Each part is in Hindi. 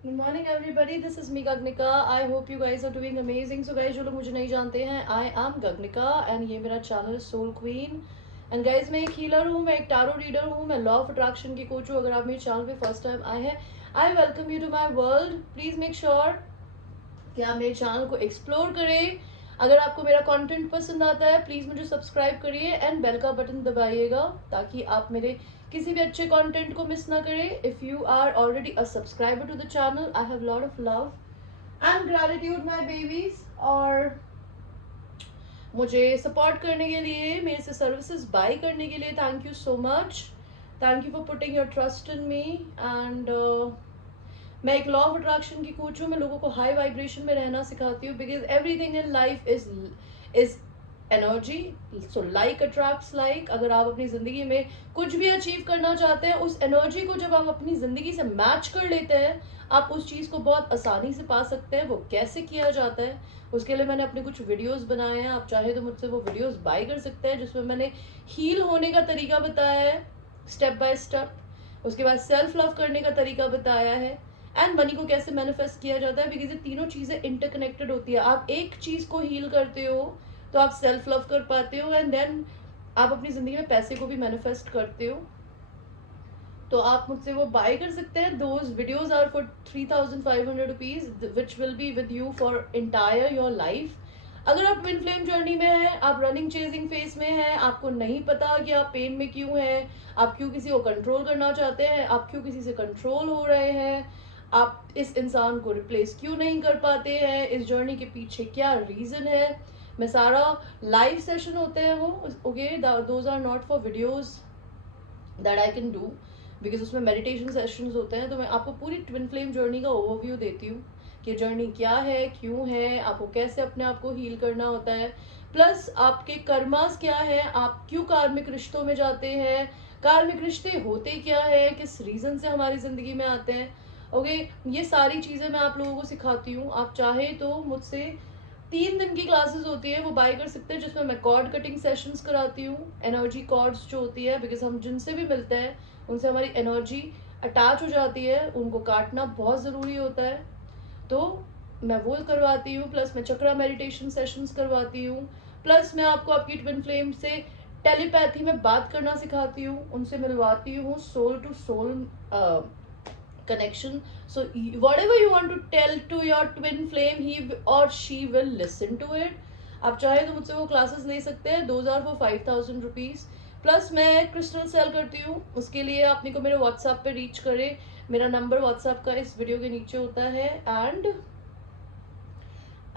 Good morning everybody, this is me Gaganika. I hope you guys are doing amazing. So guys, जो लोग मुझे नहीं जानते हैं, आई एम गगनिका एंड ये मेरा channel soul queen. And guys, मैं एक हीलर हूँ, मैं एक टारो रीडर हूँ, मैं लॉ ऑफ अट्रैक्शन की कोच हूँ। अगर आप मेरे चैनल पे फर्स्ट टाइम आए हैं, I welcome you to my world. Please make sure कि आप मेरे चैनल को एक्सप्लोर करें। अगर आपको मेरा कंटेंट पसंद आता है, प्लीज़ मुझे सब्सक्राइब करिए एंड बेल का बटन दबाइएगा ताकि आप मेरे किसी भी अच्छे कंटेंट को मिस ना करें। If you are already a subscriber to the channel, I have lot of love and gratitude my babies. और मुझे सपोर्ट करने के लिए, मेरे से सर्विसेज बाय करने के लिए thank you so much. Thank you for putting your trust in me. And मैं एक लॉ ऑफ अट्रैक्शन की कोच हूँ। मैं लोगों को हाई वाइब्रेशन में रहना सिखाती हूँ, because everything in life is energy. So like attracts like. अगर आप अपनी जिंदगी में कुछ भी अचीव करना चाहते हैं, उस एनर्जी को जब आप अपनी जिंदगी से मैच कर लेते हैं, आप उस चीज को बहुत आसानी से पा सकते हैं। वो कैसे किया जाता है, उसके लिए मैंने अपने कुछ वीडियोस बनाए हैं। आप चाहे तो मुझसे वो वीडियोस बाय कर सकते हैं, जिसमें मैंने हील होने का तरीका बताया है स्टेप बाय स्टेप। उसके बाद सेल्फ लव करने का तरीका बताया है एंड मनी को कैसे मैनिफेस्ट किया जाता है, बिकॉज ये तीनों चीजें इंटरकनेक्टेड होती है। आप एक चीज को हील करते हो तो आप सेल्फ लव कर पाते हो एंड देन आप अपनी जिंदगी में पैसे को भी मैनिफेस्ट करते हो। तो आप मुझसे वो बाय कर सकते हैं। Those videos are for 3,500 rupees which will be with you for entire your life. अगर आप ट्विन फ्लेम जर्नी में हैं, आप रनिंग चेजिंग फेस में हैं, आपको नहीं पता कि आप पेन में क्यों हैं, आप क्यों किसी को कंट्रोल करना चाहते हैं, आप क्यों किसी से कंट्रोल हो रहे हैं, आप इस इंसान को रिप्लेस क्यों नहीं कर पाते हैं, इस जर्नी के पीछे क्या रीजन है, मैं सारा लाइव सेशन होते हैं वो, okay, those are not for videos that I can do, because उसमें मेडिटेशन सेशंस होते हैं। तो मैं आपको पूरी ट्विन फ्लेम जर्नी का ओवरव्यू देती हूँ कि जर्नी क्या है, क्यों है, आपको कैसे अपने आप को हील करना होता है, प्लस आपके कर्मास क्या है, आप क्यों कार्मिक रिश्तों में जाते हैं, कार्मिक रिश्ते होते क्या है, किस रीजन से हमारी जिंदगी में आते हैं। ओके, ये सारी चीजें मैं आप लोगों को सिखाती हूँ। आप चाहे तो मुझसे 3 दिन की क्लासेस होती है, वो बाय कर सकते हैं, जिसमें मैं कॉर्ड कटिंग सेशंस कराती हूँ। एनर्जी कॉर्ड्स जो होती है, बिकॉज हम जिनसे भी मिलते हैं उनसे हमारी एनर्जी अटैच हो जाती है, उनको काटना बहुत ज़रूरी होता है। तो मैं वो करवाती हूँ, प्लस मैं चक्रा मेडिटेशन सेशंस करवाती हूँ, प्लस मैं आपको आपकी ट्विन फ्लेम से टेलीपैथी में बात करना सिखाती हूँ, उनसे मिलवाती हूँ, soul to soul connection. So whatever you want to tell to your twin flame, he or she will listen to it. आप चाहे तो मुझसे वो क्लासेस ले सकते हैं। 2,000 for 5,000 रुपीज। प्लस मैं क्रिस्टल सेल करती हूँ, उसके लिए आपने को मेरे व्हाट्सएप पे रीच करे। मेरा नंबर व्हाट्सएप का इस वीडियो के नीचे होता है। एंड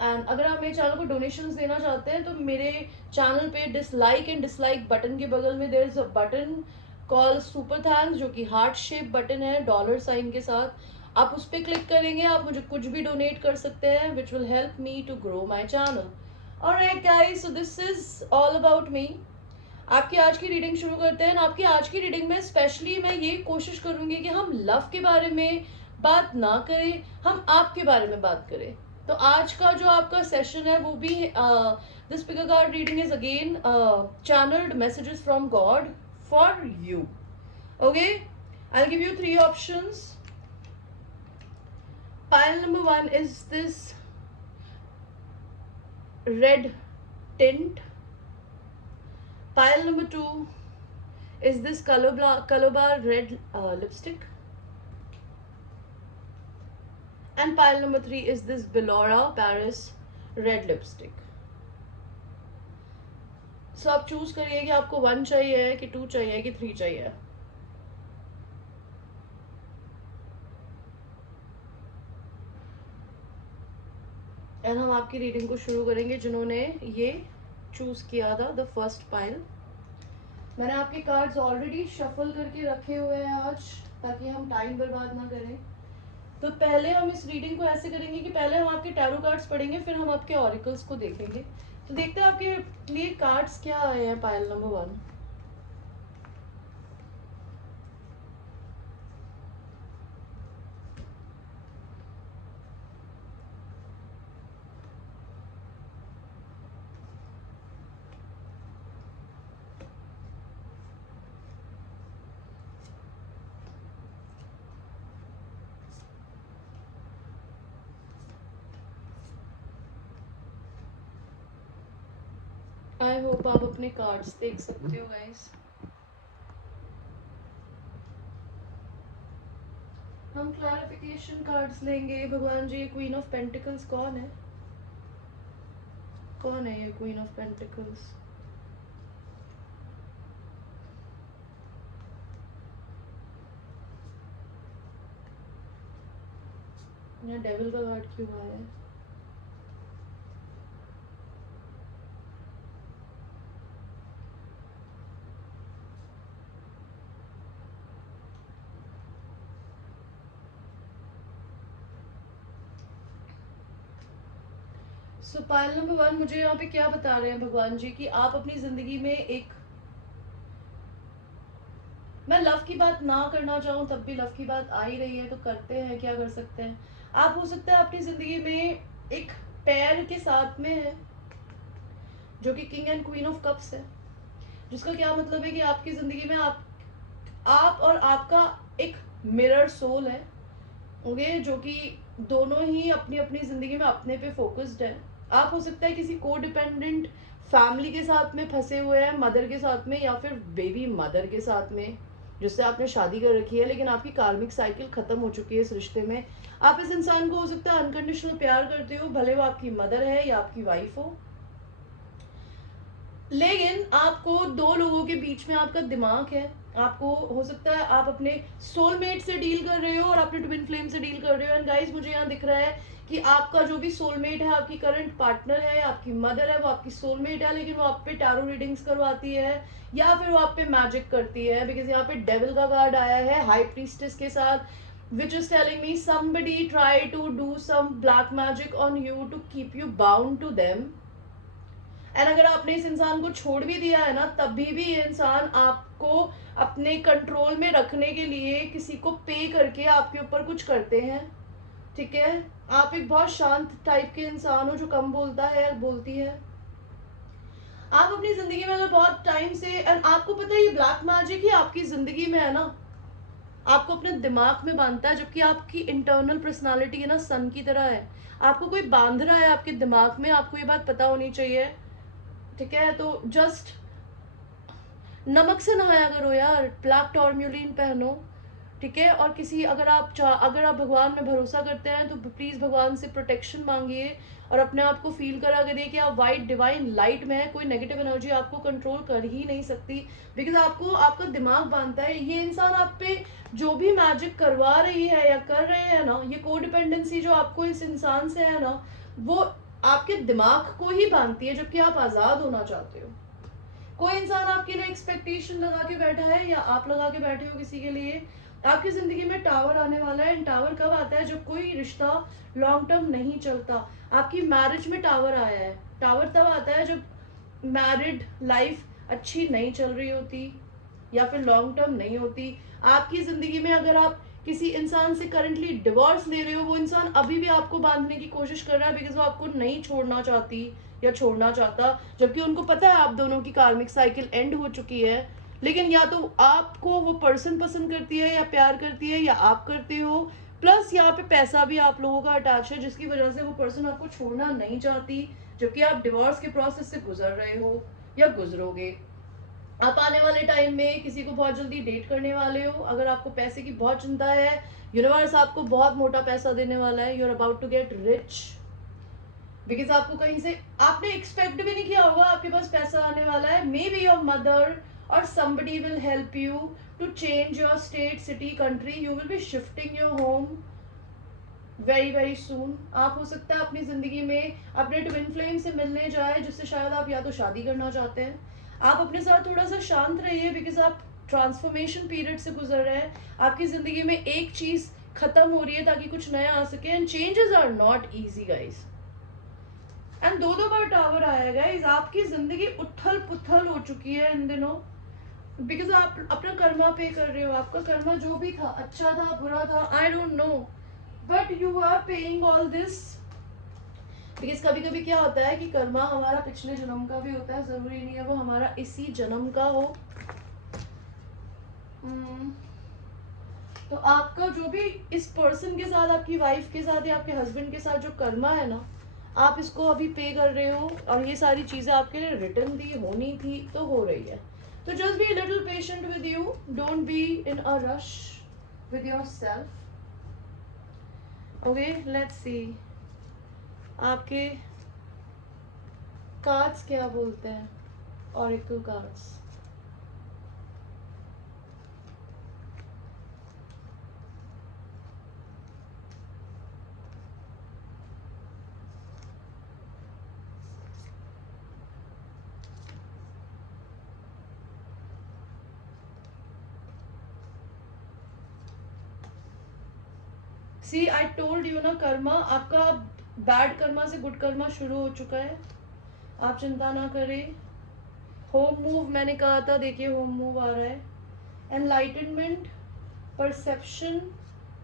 अगर आप मेरे चैनल को डोनेशंस देना चाहते हैं, तो मेरे चैनल पे डिसलाइक एंड डिसलाइक बटन के बगल में there is a button call super thanks, जो कि हार्ट शेप बटन है डॉलर साइन के साथ। आप उस पर क्लिक करेंगे, आप मुझे कुछ भी डोनेट कर सकते हैं, which will help me to grow my channel. Alright guys, so this is all about me. आपकी आज की रीडिंग शुरू करते हैं। आपकी आज की रीडिंग में स्पेशली मैं ये कोशिश करूंगी कि हम लव के बारे में बात ना करें, हम आपके बारे में बात करें। तो आज का जो आपका सेशन है वो भी this pick card reading is again channelled messages from God for you. Okay, I give you 3 options. Pile number 1 is this red tint. Pile number 2 is this Colobar red lipstick. And pile number 3 is this Bellora Paris red lipstick. So आप चूज करिए कि आपको 1 चाहिए कि 2 चाहिए कि 3 चाहिए। एंड हम आपकी रीडिंग को शुरू करेंगे जिन्होंने ये चूज किया था, द फर्स्ट पाइल। मैंने आपके कार्ड्स ऑलरेडी शफल करके रखे हुए हैं आज, ताकि हम टाइम बर्बाद ना करें। तो पहले हम इस रीडिंग को ऐसे करेंगे कि पहले हम आपके टैरो कार्ड्स पढ़ेंगे, फिर हम आपके ऑरिकल्स को देखेंगे। तो देखते हैं आपके लिए कार्ड्स क्या आए हैं पाइल नंबर 1। आई होप आप अपने कार्ड्स देख सकते हो गाइस। हम क्लैरिफिकेशन कार्ड्स लेंगे। भगवान जी, ये क्वीन ऑफ पेंटिकल्स कौन है? कौन है ये क्वीन ऑफ पेंटिकल्स? यहाँ डेविल का कार्ड क्यों आया है? सो पायल नंबर 1 मुझे यहाँ पे क्या बता रहे हैं भगवान जी कि आप अपनी जिंदगी में एक, मैं लव की बात ना करना चाहूँ तब भी लव की बात आ ही रही है, तो करते हैं, क्या कर सकते हैं। आप हो सकता है अपनी जिंदगी में एक पैर के साथ में है जो कि king and queen of cups है, जिसका क्या मतलब है कि आपकी जिंदगी में आप और आपका एक मिरर सोल है, ओके, जो कि दोनों ही अपनी अपनी जिंदगी में अपने पे फोकस्ड है। आप हो सकता है किसी को डिपेंडेंट फैमिली के साथ में फंसे हुए हैं, मदर के साथ में या फिर बेबी मदर के साथ में जिससे आपने शादी कर रखी है, लेकिन आपकी कार्मिक साइकिल खत्म हो चुकी है इस रिश्ते में। आप इस इंसान को हो सकता है अनकंडीशनल प्यार करते हो, भले वो आपकी मदर है या आपकी वाइफ हो, लेकिन आपको दो लोगों के बीच में आपका दिमाग है। आपको हो सकता है आप अपने सोलमेट से डील कर रहे हो और अपने ट्विन फ्लेम से डील कर रहे हो। एंड गाइस, मुझे यहाँ दिख रहा है कि आपका जो भी सोलमेट है, आपकी करंट पार्टनर है, आपकी मदर है, वो आपकी सोलमेट है, लेकिन वो आप पे टैरो रीडिंग्स करवाती है या फिर वो आप पे मैजिक करती है। बिकॉज यहाँ पे डेविल का कार्ड आया है हाई प्रीस्टेस के साथ, which is telling me somebody try to do some black magic on you to keep you bound to them। And अगर आपने इस इंसान को छोड़ भी दिया है ना, तभी भी ये इंसान आपको अपने कंट्रोल में रखने के लिए किसी को पे करके आपके ऊपर कुछ करते हैं, ठीक है। आप एक बहुत शांत टाइप के इंसान हो जो कम बोलता है, बोलती है। आप अपनी जिंदगी में अगर बहुत टाइम से, एंड आपको पता है ये ब्लैक मैजिक ही आपकी जिंदगी में है ना, आपको अपने दिमाग में बांधता है, जबकि आपकी इंटरनल पर्सनालिटी है ना सन की तरह है। आपको कोई बांध रहा है आपके दिमाग में, आपको ये बात पता होनी चाहिए, ठीक है। तो जस्ट नमक से नहाया करो यार, ब्लैक टॉर्म्यूलिन पहनो, ठीक है। और किसी, अगर आप भगवान में भरोसा करते हैं तो प्लीज भगवान से प्रोटेक्शन मांगिए और अपने आप को फील करा करिए कि आप वाइट डिवाइन लाइट में है। कोई नेगेटिव एनर्जी आपको कंट्रोल कर ही नहीं सकती, बिकॉज आपको आपका दिमाग बांधता है। ये इंसान आप पे जो भी मैजिक करवा रही है या कर रहे हैं ना, ये कोडिपेंडेंसी जो आपको इस इंसान से है ना, वो आपके दिमाग को ही बांधती है, जबकि आप आजाद होना चाहते हो। कोई इंसान आपके लिए एक्सपेक्टेशन लगा के बैठा है या आप लगा के बैठे हो किसी के लिए। आपकी जिंदगी में टावर आने वाला है। टावर कब आता है? जब कोई रिश्ता लॉन्ग टर्म नहीं चलता। आपकी मैरिज में टावर आया है। टावर तब आता है जब मैरिड लाइफ अच्छी नहीं चल रही होती या फिर लॉन्ग टर्म नहीं होती। आपकी जिंदगी में अगर आप किसी इंसान से करंटली डिवोर्स ले रहे हो, वो इंसान अभी भी आपको बांधने की कोशिश कर रहा है, बिकॉज वो आपको नहीं छोड़ना चाहती या छोड़ना चाहता, जबकि उनको पता है आप दोनों की कार्मिक साइकिल एंड हो चुकी है। लेकिन या तो आपको वो पर्सन पसंद करती है या प्यार करती है, या आप करते हो। प्लस यहाँ पे पैसा भी आप लोगों का अटैच है, जिसकी वजह से वो पर्सन आपको छोड़ना नहीं चाहती, जबकि आप डिवोर्स के प्रोसेस से गुजर रहे हो या गुजरोगे। आप आने वाले टाइम में किसी को बहुत जल्दी डेट करने वाले हो। अगर आपको पैसे की बहुत चिंता है, यूनिवर्स आपको बहुत मोटा पैसा देने वाला है। You are about to get rich, because आपको कहीं से आपने एक्सपेक्ट भी नहीं किया होगा आपके पास पैसा आने वाला है। मे बी योर मदर और somebody will help you to change your state, city, country. You will be shifting your home very very soon. आप हो सकता है अपनी जिंदगी में अपने ट्विन फ्लेम से मिलने जाए, जिससे शायद आप या तो शादी करना चाहते हैं। आप अपने साथ थोड़ा सा शांत रहिए, बिकॉज आप ट्रांसफॉर्मेशन पीरियड से गुजर रहे हैं। आपकी जिंदगी में एक चीज खत्म हो रही है ताकि कुछ नया आ सके, and changes are not easy guys. And दो बार टावर आया है गाइज। आपकी जिंदगी उथल पुथल हो चुकी है इन दिनों, बिकॉज आप अपना कर्मा पे कर रहे हो। आपका कर्मा जो भी था, अच्छा था बुरा था, I don't know, but you are paying all this. Because कभी कभी क्या होता है कि कर्मा हमारा पिछले जन्म का भी होता है, जरूरी नहीं है वो हमारा इसी जन्म का हो। तो आपका जो भी इस पर्सन के साथ, आपकी वाइफ के साथ या आपके हस्बैंड के साथ जो कर्मा है ना, आप इसको अभी पे कर रहे हो और ये सारी चीज़ें आपके लिए रिटर्न थी, होनी थी, तो हो रही है. तो just be little patient with you, don't be in a rush with yourself. Okay, let's see आपके कार्ड्स क्या बोलते हैं. Oracle cards. See I told you ना, कर्मा आपका बैड कर्मा से गुड कर्मा शुरू हो चुका है. आप चिंता ना करें. होम मूव मैंने कहा था, देखिए होम मूव आ रहा है. Enlightenment, perception,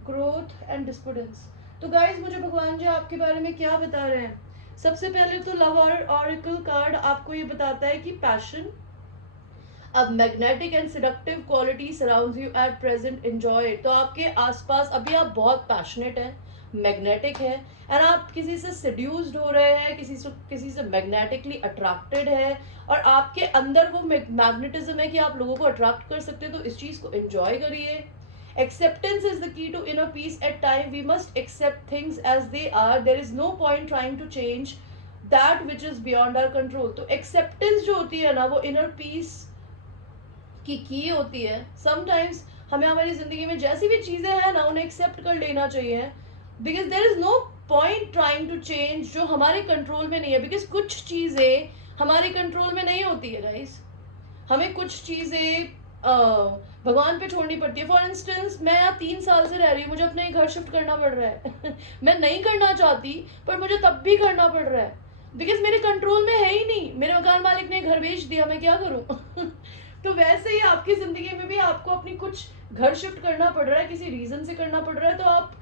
growth and despondence. तो गाइज मुझे भगवान जी आपके बारे में क्या बता रहे हैं. सबसे पहले तो लव और ऑरिकल कार्ड आपको ये बताता है कि पैशन, अब magnetic and seductive quality surrounds you at present, enjoy it. तो आपके आसपास अभी आप बहुत पैशनेट हैं, मैग्नेटिक है, एंड आप किसी से सेड्यूस्ड हो रहे हैं, किसी से मैग्नेटिकली अट्रैक्टेड है, और आपके अंदर वो मैग्नेटिज्म है कि आप लोगों को अट्रैक्ट कर सकते हैं. तो इस चीज़ को एंजॉय करिए. Acceptance is the key to inner peace. At time we must accept things as they are. There is no point trying to change that which is beyond our control. तो acceptance जो होती है ना, वो inner peace की होती है. समटाइम्स हमें हमारी जिंदगी में जैसी भी चीजें हैं ना, उन्हें एक्सेप्ट कर लेना चाहिए, because there is no point trying to change जो हमारे कंट्रोल में नहीं है. बिकॉज कुछ चीजें हमारे कंट्रोल में नहीं होती है गाइस. हमें कुछ चीजें भगवान पे छोड़नी पड़ती है. फॉर इंस्टेंस मैं यहाँ 3 साल से रह रही हूँ, मुझे अपने घर शिफ्ट करना पड़ रहा है. मैं नहीं करना चाहती पर मुझे तब भी करना पड़ रहा है, बिकॉज मेरे कंट्रोल में है ही नहीं. मेरे मकान मालिक ने घर बेच दिया, मैं क्या करूँ. तो वैसे ही आपकी जिंदगी में भी आपको अपनी कुछ घर शिफ्ट करना पड़ रहा है, किसी रीजन से करना पड़ रहा है, तो आप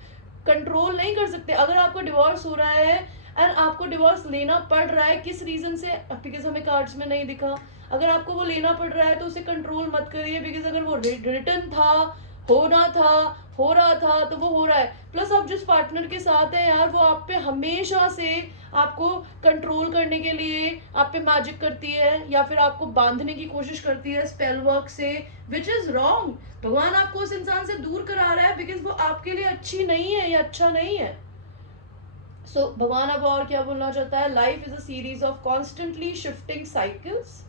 कंट्रोल नहीं कर सकते. अगर आपको डिवोर्स हो रहा है एंड आपको डिवोर्स लेना पड़ रहा है, किस रीजन से, बिकॉज हमें कार्ड्स में नहीं दिखा. अगर आपको वो लेना पड़ रहा है तो उसे कंट्रोल मत करिए, बिकॉज अगर वो रिटर्न था, होना था, हो रहा था, तो वो हो रहा है. प्लस आप जिस पार्टनर के साथ हैं यार, वो आप पे हमेशा से आपको कंट्रोल करने के लिए आप पे मैजिक करती है, या फिर आपको बांधने की कोशिश करती है स्पेल वर्क से, विच इज रॉन्ग. भगवान आपको उस इंसान से दूर करा रहा है, बिकॉज वो आपके लिए अच्छी नहीं है या अच्छा नहीं है. सो भगवान अब और क्या बोलना चाहता है. Life is a series of constantly shifting cycles.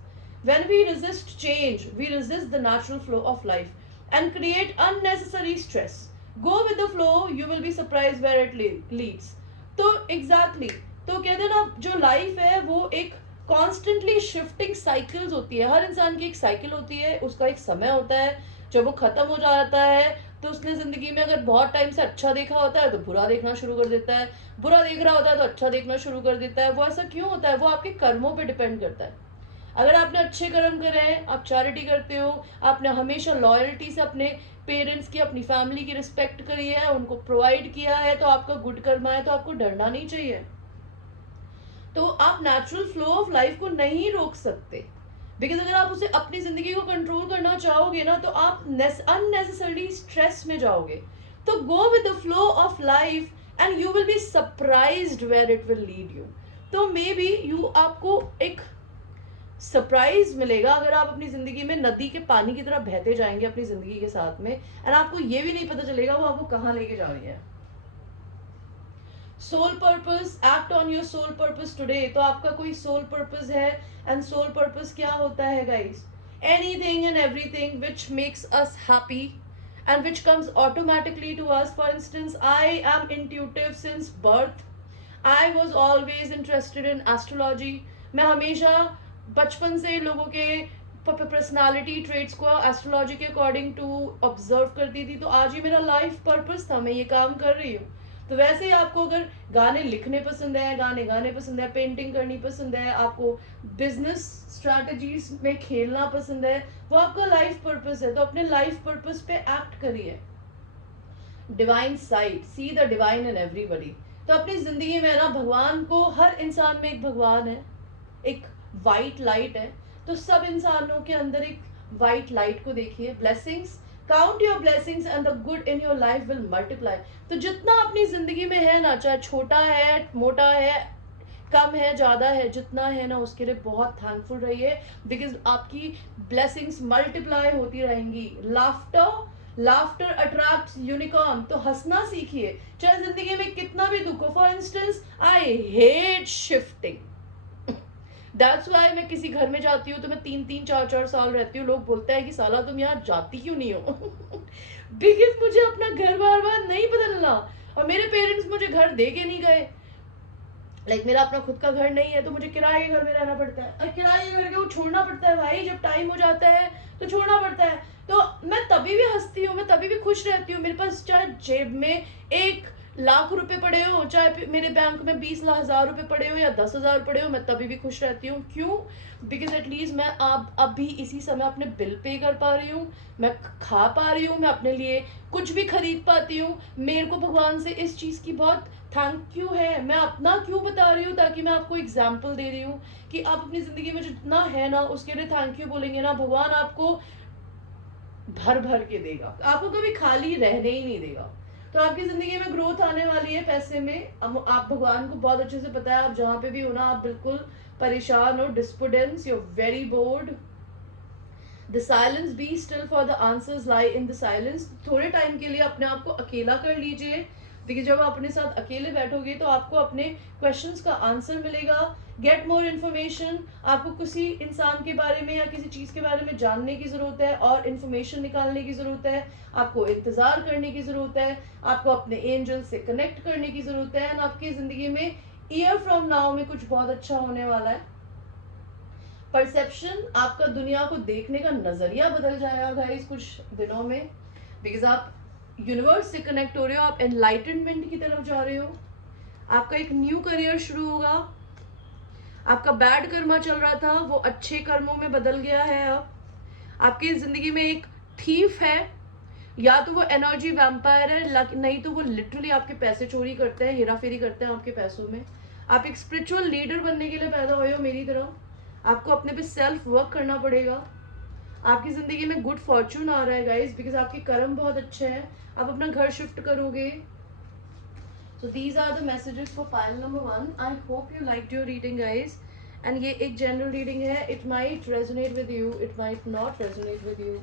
When we resist change, we resist the natural flow of life and create unnecessary stress. Go with the flow, you will be surprised where it leads. तो exactly, तो कहते हैं ना, जो लाइफ है वो एक कॉन्स्टेंटली शिफ्टिंग साइकिल्स होती है. हर इंसान की एक साइकिल होती है, उसका एक समय होता है. जब वो खत्म हो जाता है तो उसने जिंदगी में अगर बहुत टाइम से अच्छा देखा होता है तो बुरा देखना शुरू कर देता है, बुरा देख रहा होता है तो अच्छा देखना शुरू कर देता है. वो ऐसा क्यों होता है? वो आपके कर्मों पे डिपेंड करता है. अगर आपने अच्छे कर्म करे हैं, आप चैरिटी करते हो, आपने हमेशा लॉयल्टी से अपने पेरेंट्स की, अपनी फैमिली की रिस्पेक्ट करी है, उनको प्रोवाइड किया है, तो आपका गुड कर्मा है, तो आपको डरना नहीं चाहिए. तो आप नेचुरल फ्लो ऑफ लाइफ को नहीं रोक सकते, बिकॉज अगर आप उसे अपनी जिंदगी को कंट्रोल करना चाहोगे ना, तो आप अननेसेसरली स्ट्रेस में जाओगे. तो go with the flow of life and you will be surprised where it will lead you. तो मे बी यू आपको एक सरप्राइज मिलेगा अगर आप अपनी जिंदगी में नदी के पानी की तरह बहते जाएंगे अपनी जिंदगी के साथ में, एंड आपको ये भी नहीं पता चलेगा वो आपको कहाँ लेके जा रही है. Soul purpose, act on your soul purpose today. तो आपका कोई सोल पर्पस है, एंड सोल पर्पस क्या होता है guys? Anything and everything which makes us happy and which comes automatically to us. For instance, I am intuitive since birth. I was always interested in astrology. मैं हमेशा बचपन से लोगों के पर्सनालिटी ट्रेट्स को एस्ट्रोलॉजी के अकॉर्डिंग टू ऑब्जर्व करती थी. तो आज ही मेरा लाइफ पर्पस था, मैं ये काम कर रही हूँ. तो वैसे ही आपको अगर गाने लिखने पसंद है, गाने गाने पसंद है, पेंटिंग करनी पसंद है, आपको बिजनेस स्ट्रैटेजीज में खेलना पसंद है, वो आपका लाइफ पर्पस है. तो अपने लाइफ पर्पस पे एक्ट करिए. Divine site, see the divine in everybody. तो अपनी जिंदगी में ना, भगवान को, हर इंसान में एक भगवान है, एक वाइट लाइट है. तो सब इंसानों के अंदर एक वाइट लाइट को देखिए. Blessings, count your blessings and the good in your life will multiply. तो जितना अपनी जिंदगी में है ना, चाहे छोटा है, मोटा है, कम है ज़्यादा है, जितना है ना उसके लिए बहुत थैंकफुल रहिए, बिकॉज आपकी ब्लेसिंग्स मल्टीप्लाई होती रहेंगी। लाफ्टर लाफ्टर अट्रैक्ट्स यूनिकॉर्न, तो हंसना सीखिए चाहे जिंदगी में कितना भी दुख हो। For instance I hate shifting, that's why मैं किसी घर में जाती हूँ तो मैं 3-3 4-4 साल रहती हूँ। लोग बोलते हैं कि साला तुम यहाँ जाती क्यों नहीं हो बिकॉज मुझे अपना घर बार बार नहीं बदलना, और मेरे पेरेंट्स मुझे घर दे के नहीं गए। मेरा अपना खुद का घर नहीं है तो मुझे किराए के घर में रहना पड़ता है, और किराए के घर को छोड़ना पड़ता है भाई, जब टाइम हो जाता है तो छोड़ना पड़ता है। तो मैं तभी भी हंसती हूँ, मैं तभी भी खुश रहती हूँ, मेरे पास चाहे जेब में 1 लाख रुपए पड़े हो, चाहे मेरे बैंक में 20 हजार रुपए पड़े हो या 10 हजार पड़े हो, मैं तभी भी खुश रहती हूँ। क्यों? बिकॉज एटलीस्ट मैं अब भी इसी समय अपने बिल पे कर पा रही हूँ, मैं खा पा रही हूँ, मैं अपने लिए कुछ भी खरीद पाती हूँ। मेरे को भगवान से इस चीज़ की बहुत थैंक यू है। मैं अपना क्यों बता रही हूँ, ताकि मैं आपको एग्जाम्पल दे रही हूँ कि आप अपनी ज़िंदगी में जितना है ना उसके लिए थैंक यू बोलेंगे ना, भगवान आपको भर भर के देगा, आपको कभी खाली रहने ही नहीं देगा। तो आपकी ज़िंदगी में ग्रोथ आने वाली है पैसे में। आप भगवान को बहुत अच्छे से पता है, आप जहाँ पे भी हो ना आप बिल्कुल परेशान हो, despondence, you very bored, the silence, be still for the answers lie in the silence. थोड़े टाइम के लिए अपने आप को अकेला कर लीजिए, देखिए जब आप अपने साथ अकेले बैठोगे तो आपको अपने क्वेश्चंस का आंसर मिलेगा। गेट मोर इन्फॉर्मेशन, आपको किसी इंसान के बारे में या किसी चीज़ के बारे में जानने की ज़रूरत है और इन्फॉर्मेशन निकालने की ज़रूरत है, आपको इंतज़ार करने की ज़रूरत है, आपको अपने एंजल से कनेक्ट करने की ज़रूरत है, एंड आपकी ज़िंदगी में ईयर फ्रॉम नाउ में कुछ बहुत अच्छा होने वाला है। परसेप्शन, आपका दुनिया को देखने का नजरिया बदल जाएगा गाइस कुछ दिनों में, बिकॉज आप यूनिवर्स से कनेक्ट हो रहे हो, आप एनलाइटनमेंट की तरफ जा रहे हो, आपका एक न्यू करियर शुरू होगा, आपका बैड कर्मा चल रहा था वो अच्छे कर्मों में बदल गया है। अब आपकी जिंदगी में एक थीफ है, या तो वो एनर्जी वैम्पायर है, नहीं तो वो लिटरली आपके पैसे चोरी करते हैं, हेरा फेरी करते हैं आपके पैसों में। आप एक स्पिरिचुअल लीडर बनने के लिए पैदा हुए हो मेरी तरह, आपको अपने पे सेल्फ वर्क करना पड़ेगा। आपकी जिंदगी में गुड फॉर्चून आ रहा है गाइस, बिकॉज आपके कर्म बहुत अच्छे हैं, आप अपना घर शिफ्ट करोगे। So these are the messages for pile number 1। I hope you like your reading guys, and ये एक जनरल रीडिंग है, it might resonate with you, it might not resonate with you,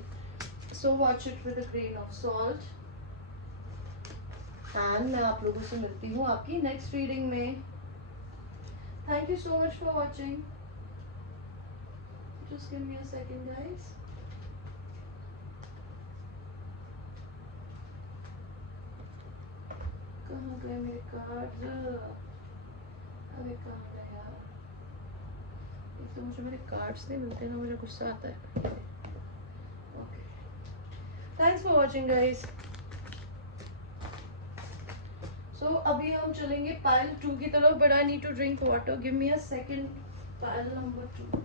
so watch it with a grain of salt. And मैं आप लोगों से मिलती हूँ आपकी नेक्स्ट रीडिंग में। Thank you so much for watching, just give me a second guys. कहाँ गए मेरे कार्ड, अरे कहाँ गए यार, एक तो मुझे मेरे कार्ड्स नहीं मिलते ना, मुझे गुस्सा आता है। Okay, thanks for watching guys. So अभी हम चलेंगे पाइल 2 की तरफ, but I need to drink water, give me a second. Pile number 2।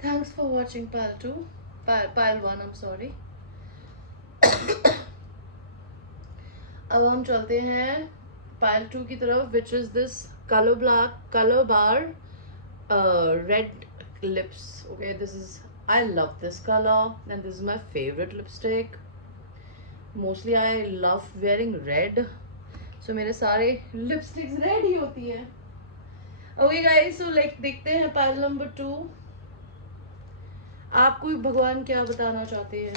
Thanks for watching pile 2, pile 1, I'm sorry. अब हम चलते हैं pile 2 की तरफ, which is this color bar red lips. Okay, I love this color and this is my favorite lipstick. Mostly I love wearing red, so मेरे सारे lipsticks red ही होती है। Okay guys, so देखते हैं pile number 2, आपको भगवान क्या बताना चाहते हैं।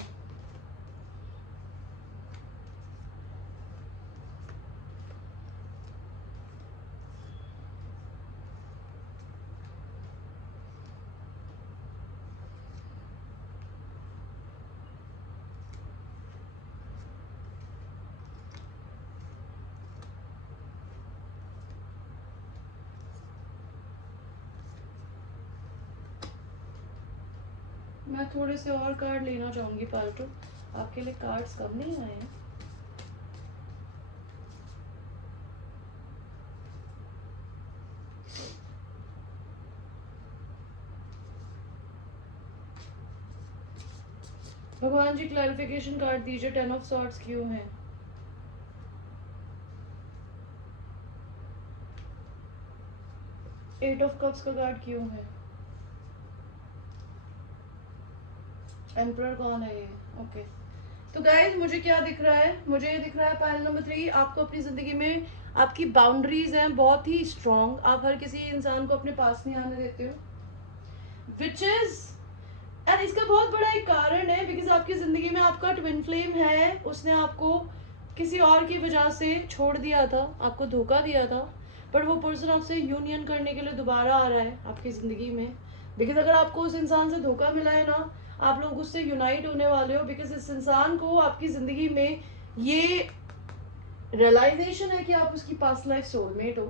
मैं थोड़े से और कार्ड लेना चाहूंगी पाल्टू, आपके लिए कार्ड्स कम नहीं आए हैं। भगवान जी क्लैरिफिकेशन कार्ड दीजिए, 10 ऑफ सॉर्ड्स क्यों है? एट ऑफ कप्स का कार्ड क्यों है? एम्परर कौन है ये? ओके तो गाइज मुझे क्या दिख रहा है? मुझे दिख रहा है पाइल नंबर 3, आपको अपनी जिंदगी में आपकी बाउंड्रीज हैं बहुत ही स्ट्रॉन्ग, आप हर किसी इंसान को अपने पास नहीं आने देते हो, विच इज एंड इसका बहुत बड़ा एक कारण है बिकॉज आपकी जिंदगी में आपका ट्विन फ्लेम है, उसने आपको किसी और की वजह से छोड़ दिया था, आपको धोखा दिया था, बट वो पर्सन आपसे यूनियन करने के लिए दोबारा आ रहा है आपकी जिंदगी में, बिकॉज अगर आपको उस इंसान से धोखा मिला है ना, आप लोग उससे यूनाइट होने वाले हो, बिकॉज इस इंसान को आपकी जिंदगी में ये रियलाइजेशन है कि आप उसकी पास्ट लाइफ सोलमेट हो।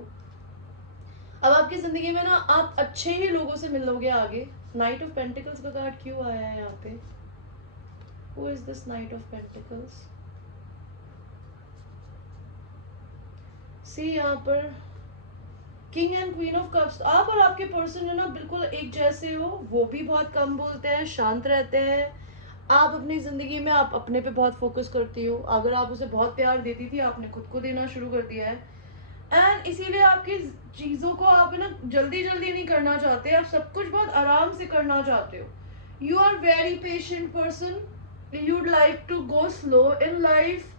अब आपकी जिंदगी में ना आप अच्छे ही लोगों से मिलोगे आगे। नाइट ऑफ पेंटिकल्स का कार्ड क्यों आया है यहाँ पे? Who is this knight of pentacles? See यहाँ पर king and queen of cups, आप और आपके पर्सन है ना बिल्कुल एक जैसे हो, वो भी बहुत कम बोलते हैं, शांत रहते हैं, आप अपनी जिंदगी में आप अपने पे बहुत फोकस करती हो, अगर आप उसे बहुत प्यार देती थी आपने खुद को देना शुरू कर दिया है, एंड इसीलिए आपकी चीजों को आप ना जल्दी जल्दी नहीं करना चाहते, आप सब कुछ बहुत आराम से करना चाहते हो, you are very patient person, you'd like to go slow in life.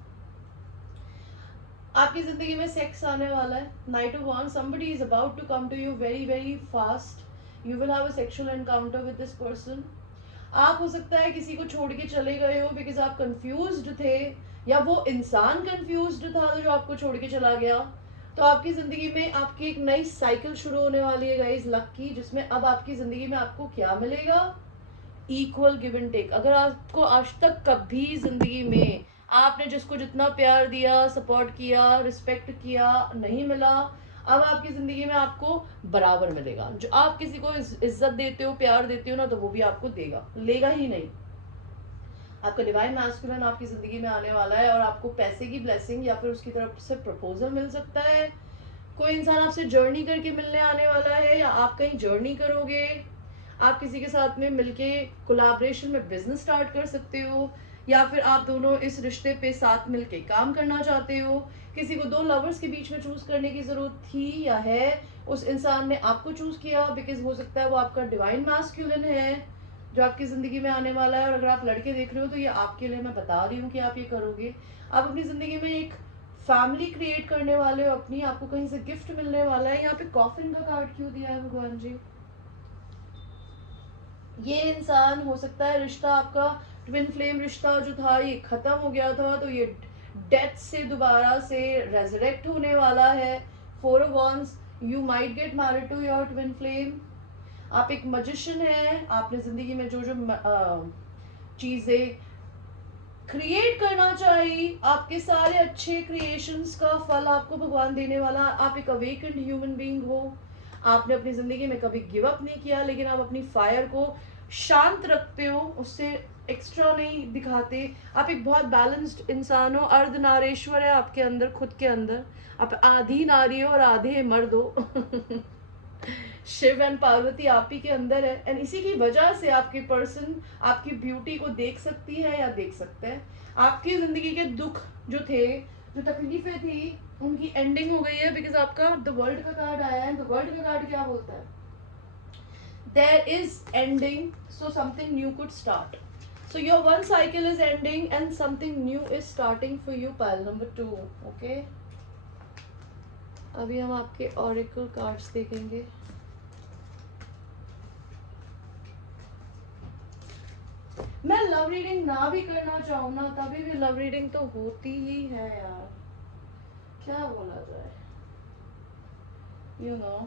आपकी जिंदगी में सेक्स आने वाला है, knight of wands, somebody is about to come to you very very fast, you will have a sexual encounter with this person। आप हो सकता है किसी को छोड़ के चले गए हो बिकॉज आप कंफ्यूज्ड थे, या वो इंसान कंफ्यूज्ड था जो आपको छोड़ के चला गया, तो आपकी जिंदगी में आपकी एक नई साइकिल शुरू होने वाली है गाइस लक की, जिसमें अब आपकी जिंदगी में आपको क्या मिलेगा? Equal give and take. अगर आपको आज तक कभी जिंदगी में आपने जिसको जितना प्यार दिया, सपोर्ट किया, रिस्पेक्ट किया नहीं मिला, अब आपकी जिंदगी में आपको बराबर मिलेगा। जो आप किसी को इज्जत देते हो, प्यार देते हो ना, तो वो भी आपको देगा, लेगा ही नहीं। आपका डिवाइन मैस्कुलिन आपकी जिंदगी में आने वाला है और आपको पैसे की ब्लेसिंग या फिर उसकी तरफ से प्रपोजल मिल सकता है। कोई इंसान आपसे जर्नी करके मिलने आने वाला है, या आप कहीं जर्नी करोगे, आप किसी के साथ में मिलके कोलैबोरेशन में बिजनेस स्टार्ट कर सकते हो, या फिर आप दोनों इस रिश्ते पे साथ मिलके काम करना चाहते हो। किसी को दो लवर्स के बीच में चूज करने की जरूरत थी या है, उस इंसान ने आपको चूज किया बिकॉज हो सकता है वो आपका डिवाइन मैस्कुलिन है जो आपकी जिंदगी में आने वाला है। और अगर आप लड़के देख रहे हो तो ये आपके लिए मैं बता रही हूँ कि आप ये करोगे, आप अपनी जिंदगी में एक फैमिली क्रिएट करने वाले हो अपनी, आपको कहीं से गिफ्ट मिलने वाला है। यहाँ पे कॉफिन का कार्ड क्यों दिया है भगवान जी? ये इंसान हो सकता है रिश्ता आपका ट्विन फ्लेम रिश्ता जो था ये खत्म हो गया था, तो ये डेथ से दोबारा से रेजरेक्ट होने वाला है। Four of wands, you might get married to your twin flame. आप एक मजिशियन है, आपने जिंदगी में जो जो चीजें क्रिएट करना चाहिए, आपके सारे अच्छे क्रिएशंस का फल आपको भगवान देने वाला। आप एक अवेकेंड ह्यूमन बीइंग हो, आपने अपनी जिंदगी में कभी गिव अप नहीं किया, लेकिन आप अपनी फायर को शांत रखते हो, उससे एक्स्ट्रा नहीं दिखाते। आप एक बहुत बैलेंस्ड इंसान हो, अर्धनारेश्वर है आपके अंदर, खुद के अंदर आप आधी नारी हो और आधे मर्द हो। शिव एंड पार्वती आप ही के अंदर है, एंड इसी की वजह से आपके पर्सन आपकी ब्यूटी को देख सकती है या देख सकते हैं। आपकी जिंदगी के दुख जो थे, जो तकलीफें थी, उनकी एंडिंग हो गई है बिकॉज आपका द वर्ल्ड का कार्ड आया है। द वर्ल्ड का कार्ड क्या बोलता है? There is ending, so something new could start. So your one cycle is ending and something new is starting for you, pile number 2. Okay, अभी हम आपके oracle cards देखेंगे। मैं लव रीडिंग ना भी करना चाहूँ ना, तभी भी लव रीडिंग तो होती ही है यार, क्या बोला जाए, यू नो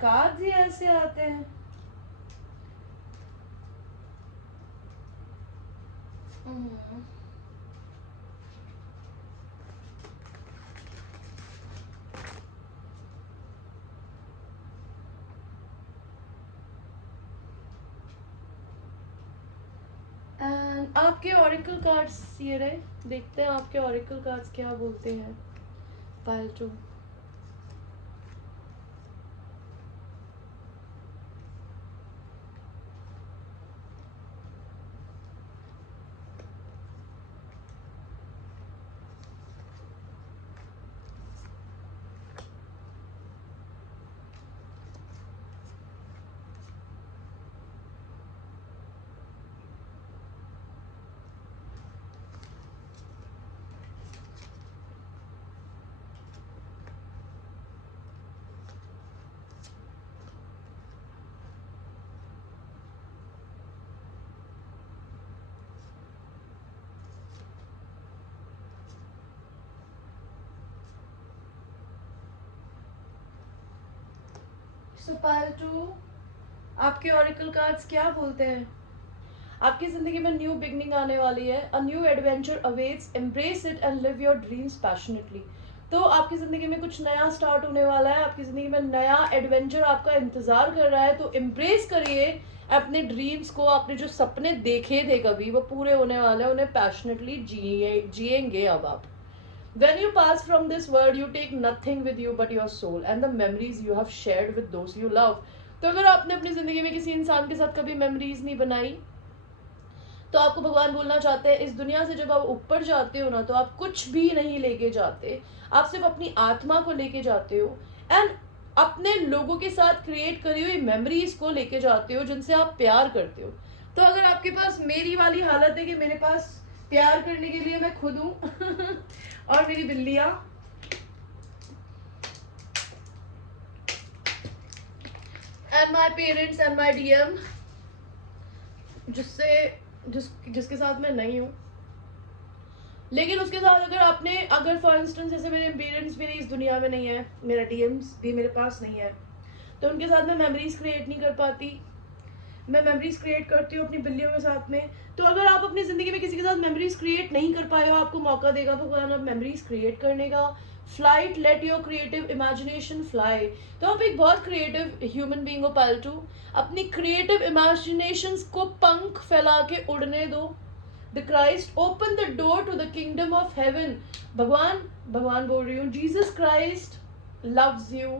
कार्ड्स ही ऐसे आते हैं। एंड आपके ऑरिकल कार्ड्स ये रहे, देखते हैं आपके ऑरिकल कार्ड्स क्या बोलते हैं। पाइल 2, सो पायल टू, आपके ऑरिकल कार्ड्स क्या बोलते हैं? आपकी जिंदगी में न्यू बिगनिंग आने वाली है, a new adventure awaits, embrace it and live your dreams passionately. तो आपकी ज़िंदगी में कुछ नया स्टार्ट होने वाला है, आपकी ज़िंदगी में नया एडवेंचर आपका इंतज़ार कर रहा है, तो एम्ब्रेस करिए अपने ड्रीम्स को। आपने जो सपने देखे थे कभी, वो पूरे होने वाले हैं, उन्हें पैशनेटली जिएंगे अब आप। When you pass from this world, you take nothing with you but your soul and the memories you have shared with those you love. तो अगर आपने अपनी ज़िंदगी में किसी इंसान के साथ कभी मेमोरीज नहीं बनाई, तो आपको भगवान बोलना चाहते हैं, इस दुनिया से जब आप ऊपर जाते हो ना, तो आप कुछ भी नहीं लेके जाते, आप सिर्फ अपनी आत्मा को लेके जाते हो एंड अपने लोगों के साथ क्रिएट करी हुई मेमोरीज को लेके जाते हो जिनसे आप प्यार करते हो। तो अगर आपके पास मेरी वाली हालत है कि मेरे पास प्यार करने के लिए मैं खुद हूँ और मेरी बिल्लियाँ, and my parents and my DM, जिसके साथ मैं नहीं हूँ, लेकिन उसके साथ अगर फॉर इंस्टेंस जैसे मेरे पेरेंट्स मेरी इस दुनिया में नहीं है, मेरा डीएम्स भी मेरे पास नहीं है, तो उनके साथ मैं मेमोरीज क्रिएट नहीं कर पाती। मैं मेमोरीज क्रिएट करती हूँ अपनी बिल्लियों के साथ में। तो अगर आप अपनी ज़िंदगी में किसी के साथ मेमोरीज क्रिएट नहीं कर पाए हो, आपको मौका देगा भगवान अब मेमोरीज क्रिएट करने का। Flight, let your creative imagination fly. तो आप एक बहुत क्रिएटिव ह्यूमन बीइंग हो पालतू, अपनी क्रिएटिव इमेजिनेशंस को पंख फैला के उड़ने दो। The Christ open the door to the kingdom of heaven. भगवान बोल रही हूँ, जीसस क्राइस्ट लव्स यू।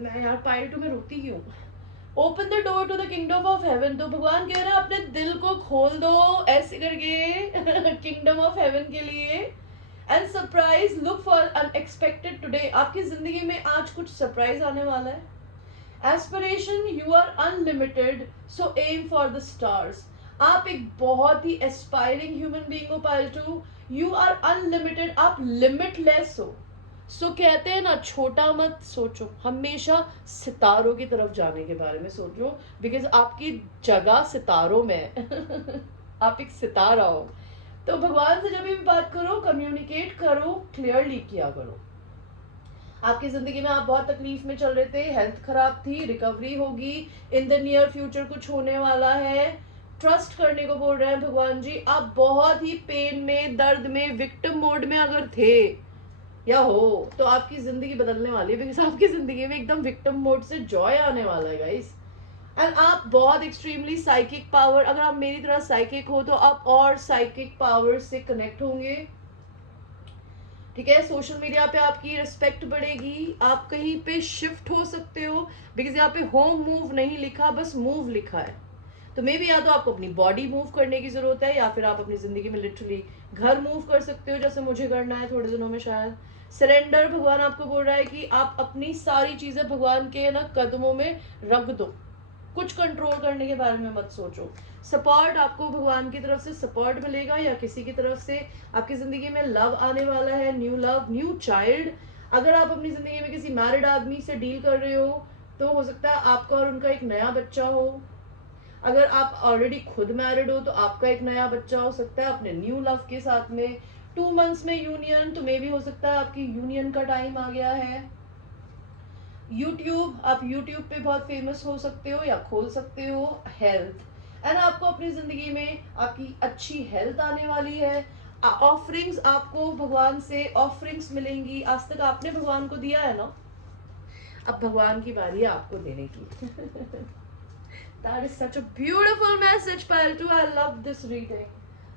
मैं यार पायलटू में रोती क्यों? Open the door to the kingdom of heaven. तो भगवान कह रहे हैं अपने दिल को खोल दो ऐसे करके किंगडम ऑफ हेवन के लिए। And surprise, look for unexpected today. आपकी जिंदगी में आज कुछ सरप्राइज आने वाला है। Aspiration, you are unlimited, so aim for the stars. आप एक बहुत ही एस्पायरिंग ह्यूमन बीइंग हो पायलटू। यू आर अनलिमिटेड, आप लिमिटलेस हो। सो कहते हैं ना, छोटा मत सोचो, हमेशा सितारों की तरफ जाने के बारे में सोचो, बिकॉज आपकी जगह सितारों में है। आप एक सितारा हो। तो भगवान से जब भी बात करो, कम्युनिकेट करो, क्लियरली किया करो। आपकी जिंदगी में आप बहुत तकलीफ में चल रहे थे, हेल्थ खराब थी, रिकवरी होगी, इन द नियर फ्यूचर कुछ होने वाला है, ट्रस्ट करने को बोल रहे हैं भगवान जी। आप बहुत ही पेन में, दर्द में, विक्टिम मोड में अगर थे या हो, तो आपकी जिंदगी बदलने वाली है, बिकॉज आपकी जिंदगी में एकदम विक्टिम मोड से जॉय आने वाला है गाइस। एंड आप बहुत एक्सट्रीमली साइकिक पावर, अगर आप मेरी तरह साइकिक हो तो आप और साइकिक पावर से कनेक्ट होंगे, ठीक है। सोशल मीडिया पे आपकी रिस्पेक्ट बढ़ेगी, आप कहीं पे शिफ्ट हो सकते हो, बिकॉज यहाँ पे होम मूव नहीं लिखा, बस मूव लिखा है। तो मे बी या तो आपको अपनी बॉडी मूव करने की जरूरत है, या फिर आप अपनी जिंदगी में लिटरली घर मूव कर सकते हो, जैसे मुझे करना है थोड़े दिनों में शायद। सरेंडर, भगवान आपको बोल रहा है कि आप अपनी सारी चीजें भगवान के ना कदमों में रख दो, कुछ कंट्रोल करने के बारे में मत सोचो। सपोर्ट, आपको भगवान की तरफ से सपोर्ट मिलेगा, या किसी की तरफ से आपकी जिंदगी में लव आने वाला है, न्यू लव, न्यू चाइल्ड। अगर आप अपनी जिंदगी में किसी मैरिड आदमी से डील कर रहे हो, तो हो सकता है आपका और उनका एक नया बच्चा हो। अगर आप ऑलरेडी खुद मैरिड हो, तो आपका एक नया बच्चा हो सकता है अपने न्यू लव के साथ में। 2 months में यूनियन, तो मे भी हो सकता है आपकी यूनियन का टाइम आ गया है। यूट्यूब, आप यूट्यूब पे बहुत फेमस हो सकते हो या खोल सकते हो। हेल्थ, एंड आपको अपनी जिंदगी में आपकी अच्छी हेल्थ आने वाली है। ऑफरिंग्स, आपको भगवान से ऑफरिंग्स मिलेंगी। आज तक आपने भगवान को दिया है ना, अब भगवान की बारी है आपको देने की। That is such a beautiful message, Paltu. I love this reading.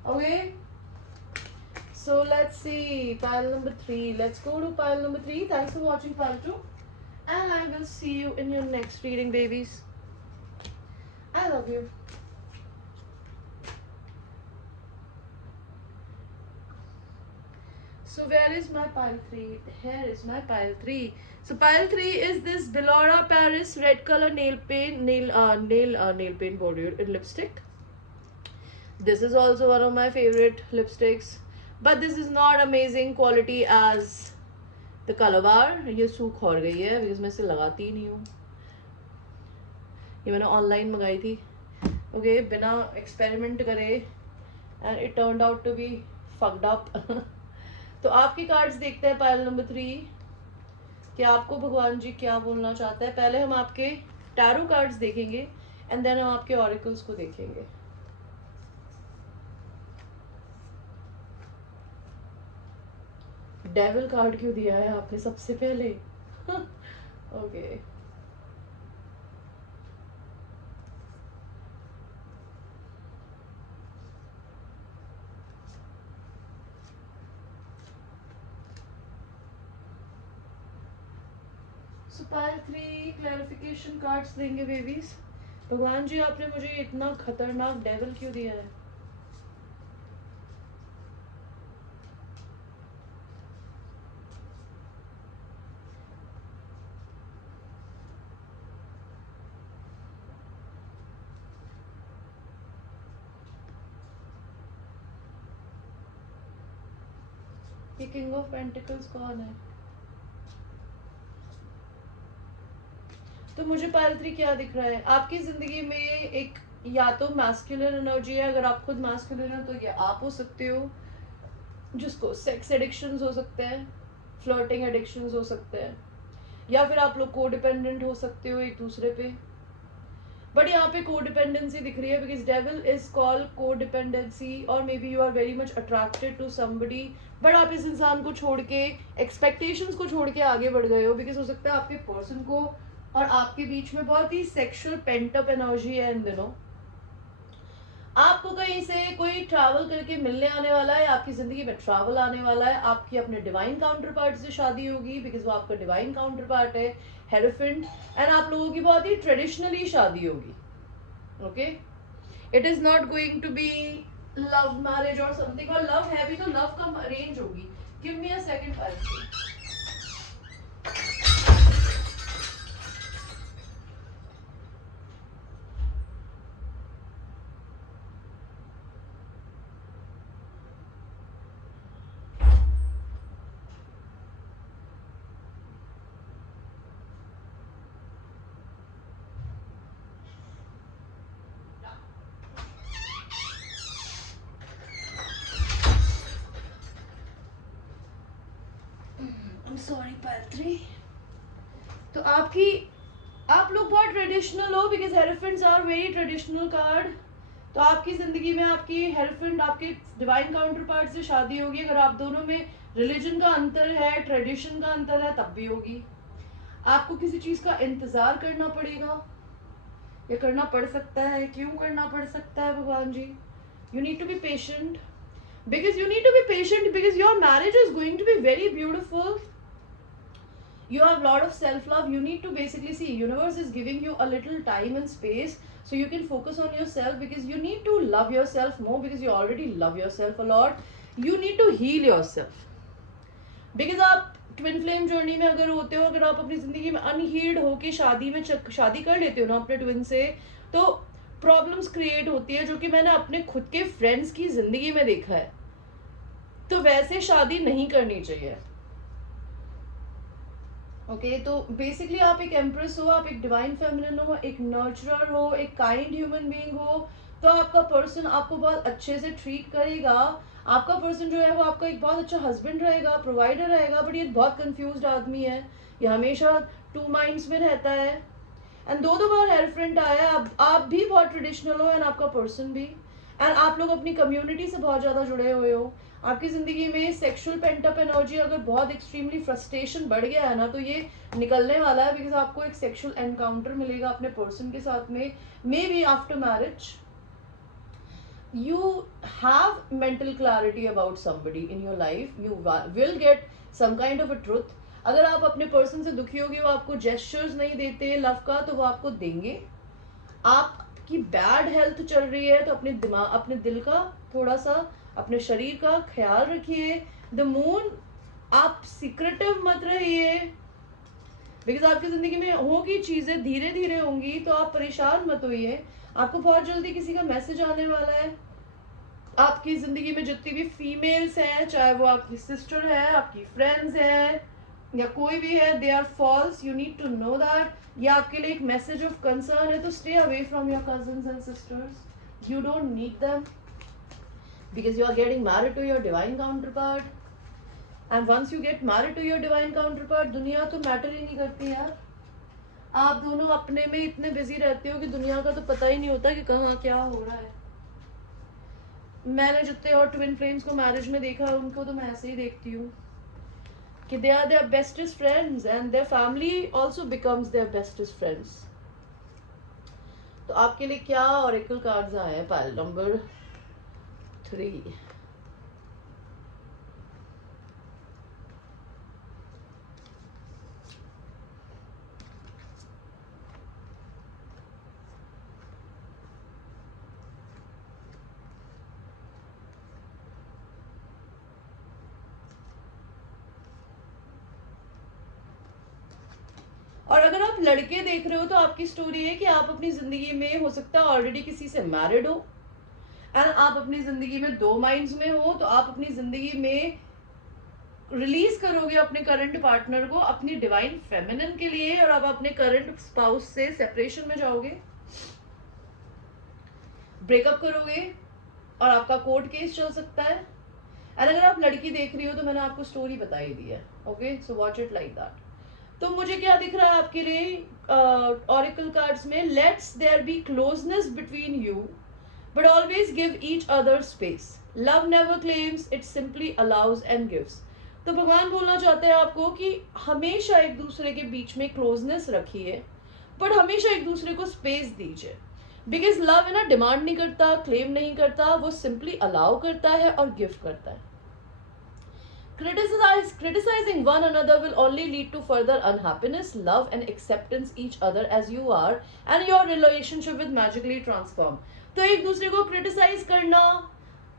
Okay. So let's see, pile number 3. Let's go to pile number 3. Thanks for watching, Paltu. And I will see you in your next reading, babies. I love you. So where is my pile 3? Here is my pile 3. So pile 3 is this Belora Paris red color nail paint body lipstick. This is also one of my favorite lipsticks, but this is not amazing quality as the color bar. ये सूख और गई है because मैं इसे लगाती ही नहीं हूँ। ये मैंने ऑनलाइन मंगाई थी, ओके, बिना एक्सपेरिमेंट करे, and it turned out to be fucked up. तो आपके कार्ड्स देखते हैं पाइल नंबर 3। कि आपको भगवान जी क्या बोलना चाहता है। पहले हम आपके टैरो कार्ड्स देखेंगे एंड देन हम आपके ऑरिकल्स को देखेंगे। डेविल कार्ड क्यों दिया है आपने सबसे पहले? Okay so pile 3 clarification cards देंगे बेबीज। भगवान जी आपने मुझे इतना खतरनाक डेविल क्यों दिया है? ये किंग ऑफ पेंटिकल्स कौन है? तो मुझे पाइल 3 क्या दिख रहा है आपकी जिंदगी में? एक या तो मैस्कुलिन एनर्जी है, अगर आप खुद मैस्कुलिन हो तो ये आप हो सकते हो, जिसको सेक्स एडिक्शंस हो सकते हैं, फ्लर्टिंग एडिक्शंस हो सकते हैं, या फिर आप लोग कोडिपेंडेंट हो सकते हो एक दूसरे पे। बट यहाँ पे कोडिपेंडेंसी दिख रही है because devil is called codependency, और maybe you are very much attracted to somebody, but आप इस इंसान को छोड़ के, एक्सपेक्टेशंस को छोड़ के आगे बढ़ गए हो बिकॉज हो सकता है आपके पर्सन को और आपके बीच में बहुत ही सेक्सुअल पेंटअप एनर्जी है इन दिनों। आपको कहीं से कोई ट्रैवल करके मिलने आने वाला है, आपकी जिंदगी में ट्रैवल आने वाला है, आपकी अपने डिवाइन काउंटर पार्ट से शादी होगी बिकॉज वो आपका डिवाइन काउंटर पार्ट है हेरोफेंट, एंड आप लोगों की बहुत ही ट्रेडिशनली शादी होगी। Okay, it is not going to be love marriage और समथिंग, और लव है भी तो लव कम अरेंज होगी। Give me a second pile. Sorry pile 3। तो आप लोग बहुत ट्रेडिशनल हो because hierophants are very traditional card. तो आपकी जिंदगी में आपकी हेरोफेंट आपके डिवाइन काउंटर पार्ट से शादी होगी। अगर आप दोनों में रिलीजन का अंतर है, ट्रेडिशन का अंतर है, तब भी होगी। आपको किसी चीज का इंतजार करना पड़ेगा, या करना पड़ सकता है। क्यों करना पड़ सकता है भगवान जी? You need to be patient because you need to be patient because your marriage is going to be very beautiful. You have a lot of self love. You need to basically see universe is giving you a little time and space so you can focus on yourself because you need to love yourself more because you already love yourself a lot. You need to heal yourself because आप ट्विन फ्लेम जर्नी में अगर होते हो, अगर आप अपनी जिंदगी में अनहील्ड होके शादी कर लेते हो ना अपने ट्विन से, तो प्रॉब्लम्स क्रिएट होती है, जो कि मैंने अपने खुद के फ्रेंड्स की जिंदगी में देखा है। तो वैसे शादी नहीं करनी चाहिए। ओके, तो बेसिकली आप एक एम्प्रेस हो, आप एक डिवाइन फेमिनिन हो, एक नर्चरर हो, एक काइंड ह्यूमन बीइंग हो, तो आपका पर्सन आपको बहुत अच्छे से ट्रीट करेगा। आपका पर्सन जो है वो आपका एक बहुत अच्छा हस्बैंड रहेगा, प्रोवाइडर रहेगा, बट ये बहुत कंफ्यूज्ड आदमी है, ये हमेशा टू माइंड्स में रहता है। एंड दो बार हेयरफ्रेंड आया है, आप भी बहुत ट्रेडिशनल हो एंड आपका पर्सन भी, एंड आप लोग अपनी कम्युनिटी से बहुत ज़्यादा जुड़े हुए हो। आपकी ज़िंदगी में सेक्सुअल पेंटअप एनर्जी अगर बहुत एक्सट्रीमली फ्रस्ट्रेशन बढ़ गया है ना, तो ये निकलने वाला है बिकॉज आपको एक सेक्सुअल एनकाउंटर मिलेगा अपने पर्सन के साथ में, may be after marriage. you have mental clarity about somebody in your life, you will get some kind of a truth। अगर आप अपने पर्सन से दुखी होगे, वो आपको जेस्चर्स नहीं देते लव का, तो वो आपको देंगे। आपकी बैड हेल्थ चल रही है, तो अपने दिमाग, अपने दिल का थोड़ा सा, अपने शरीर का ख्याल रखिए। द मून, आप सीक्रेटिव मत रहिए बिकॉज आपकी जिंदगी में होगी चीजें, धीरे धीरे होंगी, तो आप परेशान मत होइए। आपको बहुत जल्दी किसी का मैसेज आने वाला है। आपकी जिंदगी में जितनी भी फीमेल्स हैं, चाहे वो आपकी सिस्टर है, आपकी फ्रेंड्स हैं, या कोई भी है, they are false. You need to know that. ये आपके लिए एक मैसेज ऑफ कंसर्न है, तो stay away from your cousins and sisters. You don't need them because you are getting married to your divine counterpart. And once you get married to your divine counterpart, दुनिया तो मैटर ही नहीं करती यार। आप दोनों अपने में इतने बिजी रहते हो कि दुनिया का तो पता ही नहीं होता कि कहाँ क्या हो रहा है। मैंने जितने और ट्विन फ्लेम्स को मैरिज में देखा उनको तो मैं ऐसे ही देखती हूँ कि they are their bestest friends and their family also becomes their bestest friends. तो आपके लिए क्या ऑरेकल कार्ड्स आए हैं? Pile number 3। और अगर आप लड़के देख रहे हो तो आपकी स्टोरी है कि आप अपनी जिंदगी में हो सकता है ऑलरेडी किसी से मैरिड हो एंड आप अपनी जिंदगी में दो माइंड्स में हो। तो आप अपनी जिंदगी में रिलीज करोगे अपने करंट पार्टनर को अपनी डिवाइन फेमिनिन के लिए, और आप अपने करंट स्पाउस से सेपरेशन में जाओगे, ब्रेकअप करोगे और आपका कोर्ट केस चल सकता है। एंड अगर आप लड़की देख रही हो तो मैंने आपको स्टोरी बताई दी है। Okay, so watch it like that. तो मुझे क्या दिख रहा है आपके लिए ऑरिकल कार्ड्स में? Let's there be closeness between you but always give each other space. Love never claims, it simply allows and gives. तो भगवान बोलना चाहते हैं आपको कि हमेशा एक दूसरे के बीच में क्लोजनेस रखिए बट हमेशा एक दूसरे को स्पेस दीजिए। बिकॉज लव है ना, डिमांड नहीं करता, क्लेम नहीं करता, वो सिंपली अलाउ करता है और गिव करता है। Criticizing one another will only lead to further unhappiness. Love and acceptance each other as you are, and your relationship will magically transform. तो एक दूसरे को क्रिटिसाइज करना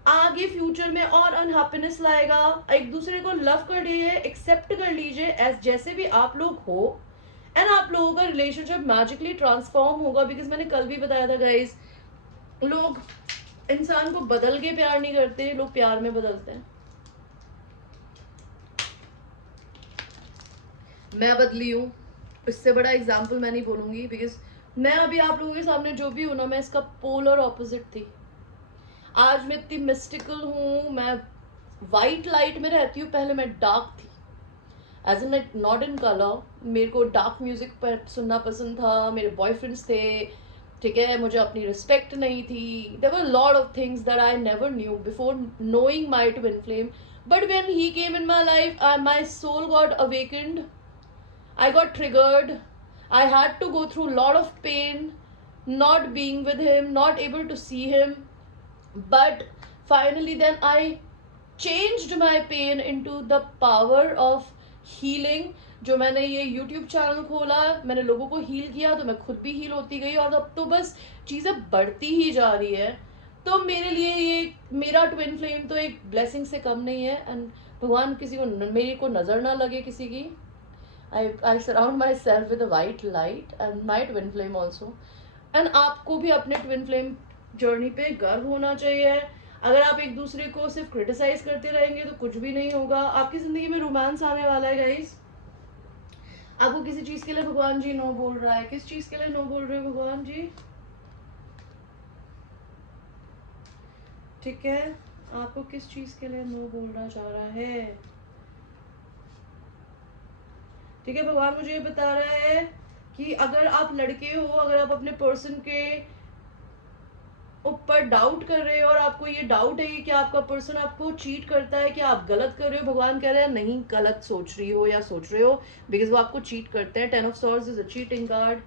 आगे फ्यूचर में और अनहैप्पीनेस लाएगा। एक दूसरे को लव कर लीजिए, एक्सेप्ट कर लीजिए एज जैसे भी आप लोग हो, एंड आप लोगों का रिलेशनशिप मैजिकली ट्रांसफॉर्म होगा। बिकॉज मैंने कल भी बताया था गाइज, लोग इंसान को बदल के प्यार नहीं करते, लोग प्यार में बदलते हैं। मैं बदली हूँ, इससे बड़ा एग्जाम्पल मैं नहीं बोलूंगी बिकॉज मैं अभी आप लोगों के सामने जो भी हूँ ना, मैं इसका पोलर ऑपोजिट थी। आज मैं इतनी मिस्टिकल हूँ, मैं वाइट लाइट में रहती हूँ, पहले मैं डार्क थी, as in not in colour. मेरे को डार्क म्यूजिक पर सुनना पसंद था, मेरे बॉयफ्रेंड्स थे, ठीक है, मुझे अपनी रिस्पेक्ट नहीं थी। There were lot of things that I never knew before knowing my twin flame, but when he came in my life my soul got awakened, I got triggered. I had to go through a lot of pain, not being with him, not able to see him. But finally, then I changed my pain into the power of healing. जो मैंने ये YouTube चैनल खोला, मैंने लोगों को हील किया, तो मैं खुद भी हील होती गई और अब तो बस चीज़ें बढ़ती ही जा रही है। तो मेरे लिए ये मेरा ट्विन फ्लेम तो एक ब्लेसिंग से कम नहीं है। एंड भगवान किसी को मेरे को नज़र ना लगे किसी की। I surround myself with a white light and my twin flame also. And आपको भी अपने twin flame जर्नी पे गर्व होना चाहिए। अगर आप एक दूसरे को सिर्फ क्रिटिसाइज करते रहेंगे तो कुछ भी नहीं होगा। आपकी जिंदगी में रोमांस आने वाला है गाइस। आपको किसी चीज के लिए भगवान जी नो बोल रहा है। किस चीज के लिए नो बोल रहे हो भगवान जी? ठीक है, आपको किस चीज के लिए नो बोलना चाह रहा है? ठीक है, भगवान मुझे ये बता रहा है कि अगर आप लड़के हो, अगर आप अपने पर्सन के ऊपर डाउट कर रहे हो और आपको ये डाउट है कि आपका पर्सन आपको चीट करता है, कि आप गलत कर रहे हो, भगवान कह रहे हैं नहीं गलत सोच रही हो या सोच रहे हो, बिकॉज वो आपको चीट करते हैं। 10 of Swords is a cheating card.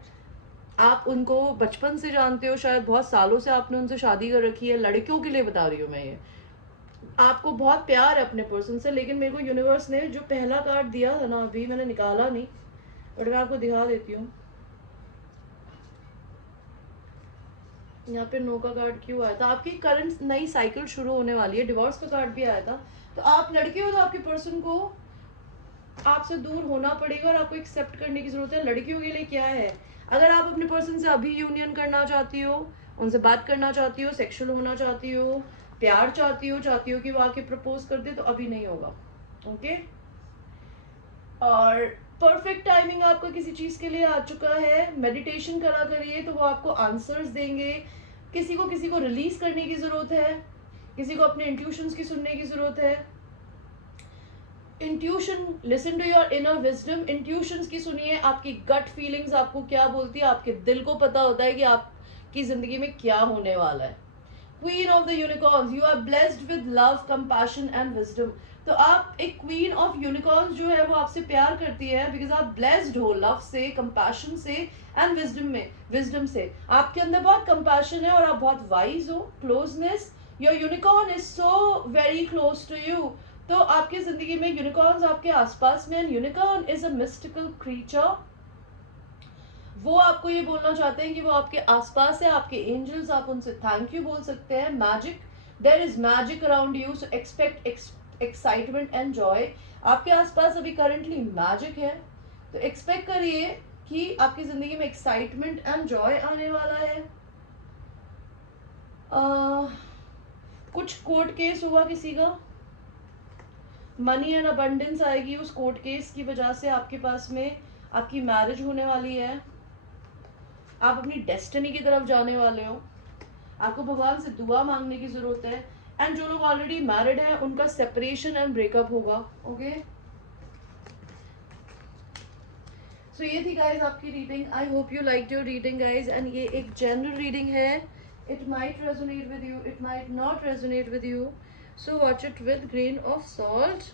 आप उनको बचपन से जानते हो, शायद बहुत सालों से आपने उनसे शादी कर रखी है। लड़कियों के लिए बता रही हूँ मैं ये, आपको बहुत प्यार है अपने पर्सन से। लेकिन मेरे को यूनिवर्स ने जो पहला कार्ड दिया था ना, अभी मैंने निकाला नहीं बट मैं आपको दिखा देती हूँ। यहाँ पे नो का कार्ड क्यों आया था? आपकी करंट नई साइकिल शुरू होने वाली है। डिवोर्स का कार्ड भी आया था। तो आप लड़के हो तो आपके पर्सन को आपसे दूर होना पड़ेगा और आपको एक्सेप्ट करने की जरूरत है। लड़कियों के लिए क्या है, अगर आप अपने पर्सन से अभी यूनियन करना चाहती हो, उनसे बात करना चाहती हो, सेक्सुअल होना चाहती हो, प्यार चाहती हो कि वो आके प्रपोज कर दे, तो अभी नहीं होगा। ओके, और परफेक्ट टाइमिंग आपका किसी चीज के लिए आ चुका है। मेडिटेशन करा करिए तो वो आपको आंसर्स देंगे। किसी को रिलीज करने की जरूरत है, किसी को अपने इंट्यूशंस की सुनने की जरूरत है। Intuition, listen to your inner wisdom, intuitions की सुनिए, आपकी गट फीलिंग्स आपको क्या बोलती है, आपके दिल को पता होता है कि आपकी जिंदगी में क्या होने वाला है। Queen of the unicorns, you are blessed with love, compassion and wisdom. तो आप एक क्वीन ऑफ यूनिकॉर्न्स जो है वो आपसे प्यार करती है, बिकॉज आप ब्लेस्ड हो लव से, कंपैशन से एंड विजडम से। आपके अंदर बहुत कंपैशन है और आप बहुत वाइज हो। Closeness, your unicorn is so very close to you. तो आपकी जिंदगी में यूनिकॉर्न्स आपके आसपास में, and unicorn is a mystical creature. वो आपको ये बोलना चाहते हैं कि वो आपके आसपास है, आपके एंजल्स, आप उनसे थैंक यू बोल सकते हैं। Magic, there is magic around you, so expect excitement and joy. आपके आसपास अभी करंटली मैजिक है, तो एक्सपेक्ट करिए कि आपकी जिंदगी में एक्साइटमेंट एंड जॉय आने वाला है। कुछ कोर्ट केस हुआ किसी का, मनी एंड अबंडेंस आएगी उस कोर्ट केस की वजह से आपके पास में। आपकी मैरिज होने वाली है, आप अपनी डेस्टिनी की तरफ जाने वाले हो। आपको भगवान से दुआ मांगने की जरूरत है। एंड जो लोग ऑलरेडी मैरिड हैं उनका सेपरेशन एंड ब्रेकअप होगा। ओके, सो ये थी गाइज आपकी reading. I hope you like your reading guys, and ये एक जनरल रीडिंग है। It might resonate with you, it might not resonate with you, so watch it with grain of salt,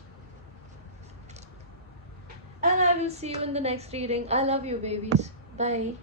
and I will see you in the next reading. I love you babies. Bye.